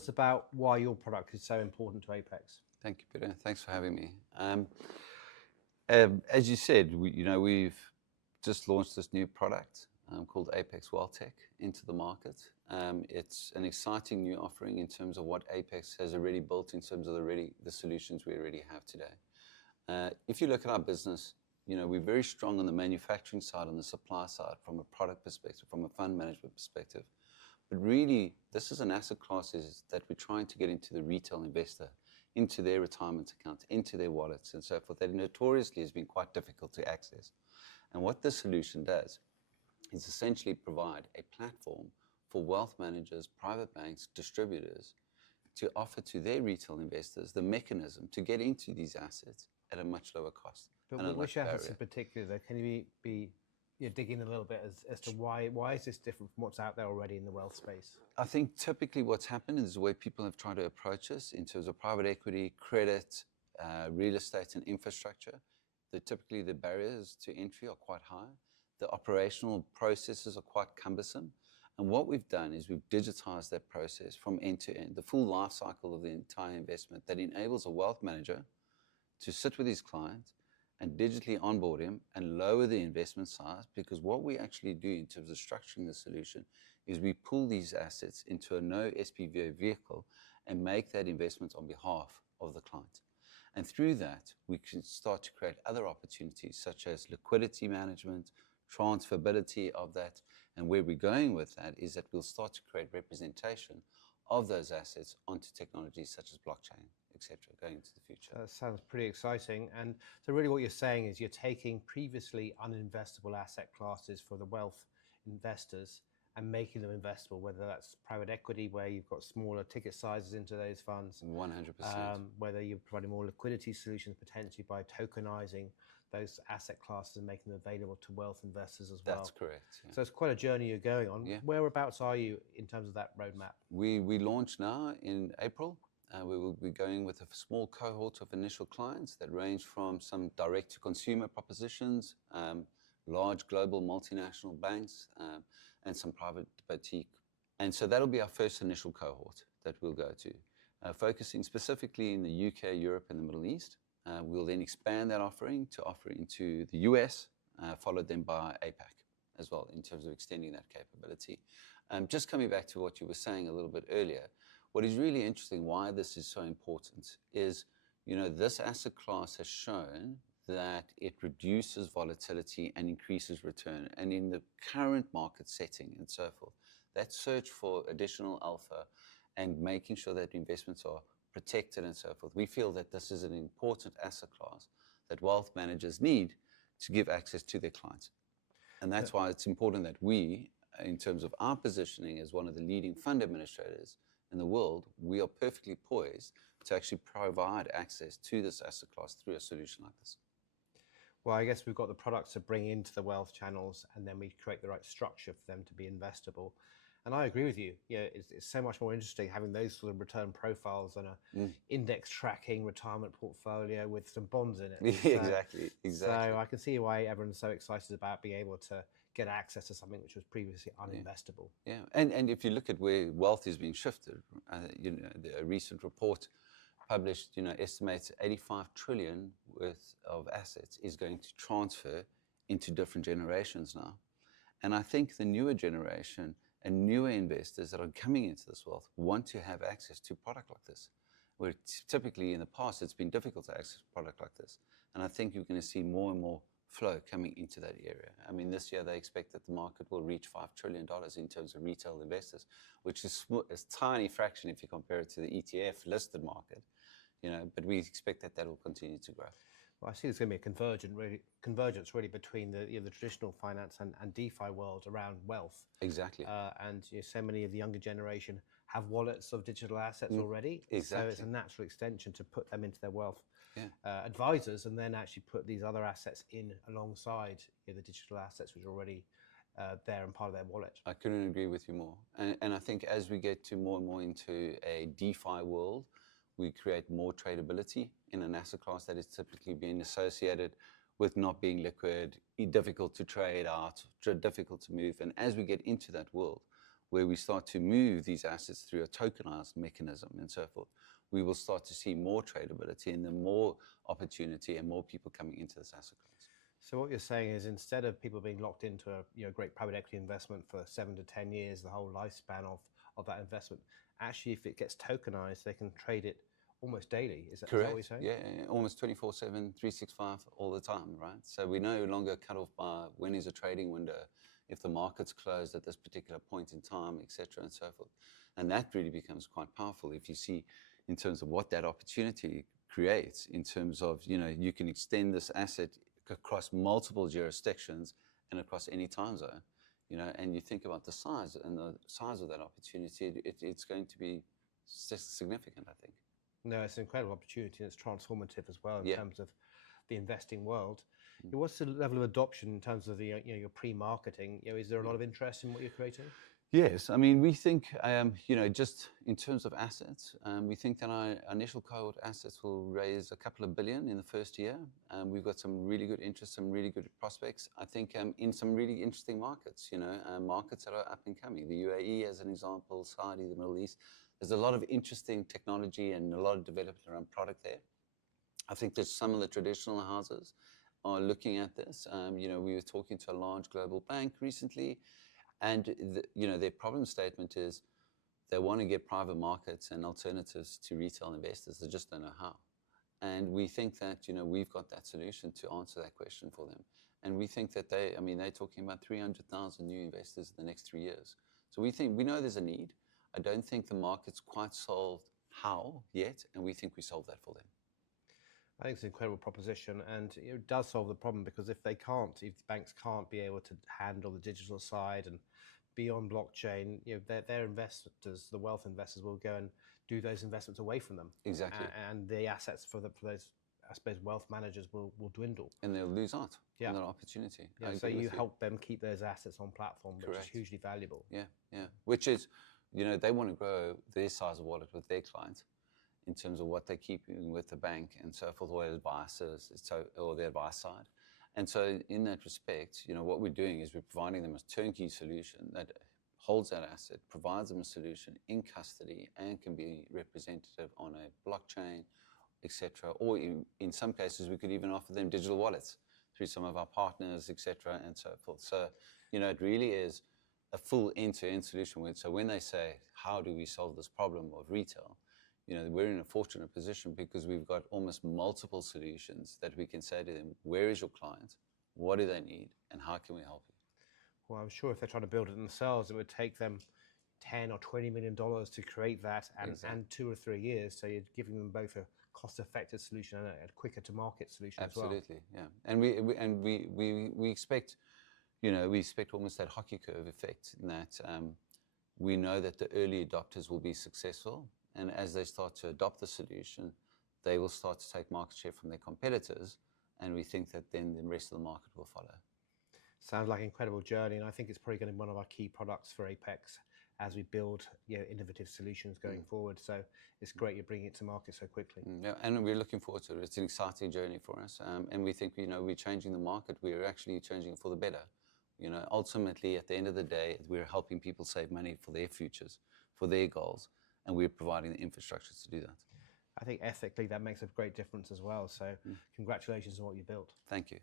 us about why your product is so important to Apex. Thank you, Peter. Thanks for having me. As you said, we've just launched this new product called Apex WealthTech into the market. It's an exciting new offering in terms of what Apex has already built in terms of the solutions we already have today. If you look at our business, we're very strong on the manufacturing side, on the supply side, from a product perspective, from a fund management perspective. But really, this is an asset class that we're trying to get into the retail investor, into their retirement accounts, into their wallets and so forth, that notoriously has been quite difficult to access. And what this solution does is essentially provide a platform for wealth managers, private banks, distributors to offer to their retail investors the mechanism to get into these assets at a much lower cost. But which assets in particular, though, can you dig in a little bit as to why is this different from what's out there already in the wealth space? I think typically what's happened is the way people have tried to approach us in terms of private equity, credit, real estate and infrastructure. Typically the barriers to entry are quite high. The operational processes are quite cumbersome. And what we've done is we've digitized that process from end to end, the full life cycle of the entire investment that enables a wealth manager to sit with his client and digitally onboard him and lower the investment size, because what we actually do in terms of structuring the solution is we pull these assets into a no SPVO vehicle and make that investment on behalf of the client. And through that, we can start to create other opportunities such as liquidity management, transferability of that. And where we're going with that is that we'll start to create representation of those assets onto technologies such as blockchain, etc., going into the future. That sounds pretty exciting. And so really what you're saying is you're taking previously uninvestable asset classes for the wealth investors and making them investable, whether that's private equity, where you've got smaller ticket sizes into those funds. 100%. Whether you're providing more liquidity solutions potentially by tokenizing those asset classes and making them available to wealth investors as well. That's correct. Yeah. So it's quite a journey you're going on. Yeah. Whereabouts are you in terms of that roadmap? We launch now in April. We will be going with a small cohort of initial clients that range from some direct-to-consumer propositions, large global multinational banks, and some private boutique. And so that'll be our first initial cohort that we'll go to, focusing specifically in the UK, Europe, and the Middle East. We'll then expand that offering to offer into the US, followed then by APAC as well in terms of extending that capability. Just coming back to what you were saying a little bit earlier, what is really interesting, why this is so important, is this asset class has shown that it reduces volatility and increases return. And in the current market setting and so forth, that search for additional alpha and making sure that investments are protected and so forth, we feel that this is an important asset class that wealth managers need to give access to their clients. And that's why it's important that we, in terms of our positioning as one of the leading fund administrators in the world, we are perfectly poised to actually provide access to this asset class through a solution like this. Well, I guess we've got the products to bring into the wealth channels, and then we create the right structure for them to be investable. And I agree with you. It's so much more interesting having those sort of return profiles and a index tracking retirement portfolio with some bonds in it. Exactly. So I can see why everyone's so excited about being able to get access to something which was previously uninvestable. Yeah. And if you look at where wealth is being shifted, the recent report published, estimates 85 trillion worth of assets is going to transfer into different generations now. And I think the newer generation and newer investors that are coming into this wealth want to have access to a product like this, where typically in the past it's been difficult to access a product like this. And I think you're going to see more and more flow coming into that area. I mean, this year they expect that the market will reach $5 trillion in terms of retail investors, which is a tiny fraction if you compare it to the ETF listed market. But we expect that will continue to grow. Well, I see there's going to be a convergence really between the traditional finance and DeFi world around wealth. Exactly. And so many of the younger generation have wallets of digital assets already. Exactly. So it's a natural extension to put them into their wealth advisors, and then actually put these other assets in alongside the digital assets which are already there and part of their wallet. I couldn't agree with you more. And I think as we get to more and more into a DeFi world, we create more tradability in an asset class that is typically being associated with not being liquid, difficult to trade out, difficult to move. And as we get into that world, where we start to move these assets through a tokenized mechanism and so forth, we will start to see more tradability and then more opportunity and more people coming into this asset class. So what you're saying is, instead of people being locked into a great private equity investment for 7 to 10 years, the whole lifespan of that investment, actually, if it gets tokenized, they can trade it almost daily. Is that what you're saying? Yeah, almost 24/7, 365 all the time, right? So we no longer cut off by when is a trading window, if the market's closed at this particular point in time, et cetera, and so forth. And that really becomes quite powerful if you see in terms of what that opportunity creates in terms of, you can extend this asset across multiple jurisdictions and across any time zone, and you think about the size of that opportunity, it's going to be significant, I think. No, it's an incredible opportunity, and it's transformative as well in Yeah. terms of the investing world. What's the level of adoption in terms of the your pre-marketing? Is there a lot of interest in what you're creating? Yes, I mean, we think, just in terms of assets, we think that our initial cohort assets will raise a couple of billion in the first year. We've got some really good interest, some really good prospects. I think in some really interesting markets, markets that are up and coming. The UAE, as an example, Saudi, the Middle East. There's a lot of interesting technology and a lot of development around product there. I think that some of the traditional houses are looking at this. We were talking to a large global bank recently, and their problem statement is they want to get private markets and alternatives to retail investors. They just don't know how. And we think that we've got that solution to answer that question for them. And we think that they're talking about 300,000 new investors in the next 3 years. So we know there's a need. I don't think the market's quite solved how yet, and we think we solved that for them. I think it's an incredible proposition, and it does solve the problem, because if banks can't be able to handle the digital side and be on blockchain, their investors, the wealth investors, will go and do those investments away from them. Exactly. And the assets for those, I suppose, wealth managers will dwindle. And they'll lose out on that opportunity. Yeah, so you help them keep those assets on platform, which Correct. is hugely valuable. Yeah. Which is, they want to grow their size of wallet with their clients in terms of what they're keeping with the bank and so forth, or their advice side. And so in that respect, what we're doing is we're providing them a turnkey solution that holds that asset, provides them a solution in custody, and can be representative on a blockchain, etc. Or in some cases, we could even offer them digital wallets through some of our partners, etc., and so forth. So, it really is a full end-to-end solution. So when they say, how do we solve this problem of retail? We're in a fortunate position because we've got almost multiple solutions that we can say to them, where is your client? What do they need? And how can we help you? Well, I'm sure if they're trying to build it themselves, it would take them $10 or $20 million to create that, and 2 or 3 years. So you're giving them both a cost-effective solution and a quicker to market solution as well. Absolutely, yeah. And we expect, we expect almost that hockey curve effect in that we know that the early adopters will be successful. And as they start to adopt the solution, they will start to take market share from their competitors. And we think that then the rest of the market will follow. Sounds like an incredible journey. And I think it's probably going to be one of our key products for Apex as we build innovative solutions going forward. So it's great you're bringing it to market so quickly. Yeah, and we're looking forward to it. It's an exciting journey for us. And we think, we're changing the market. We're actually changing it for the better. Ultimately, at the end of the day, we're helping people save money for their futures, for their goals. And we're providing the infrastructure to do that. I think ethically that makes a great difference as well. So congratulations on what you built. Thank you.